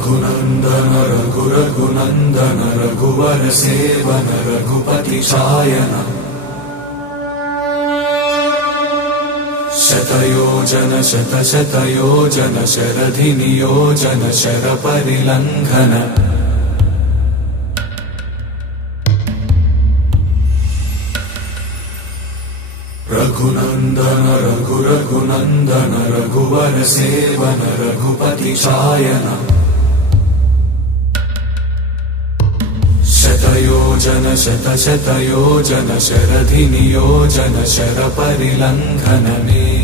रघुनंदन रघुनंदन रघुवर seven Raghupati Shayan शतयोजन शतशतयोजन शरधि नियोजन sir परिलंघन Raghunandan Raghunandan रघुवर seven Raghupati Shayan शतयोजन शतशतयोजन शरधि नियोजन sir परिलंघन में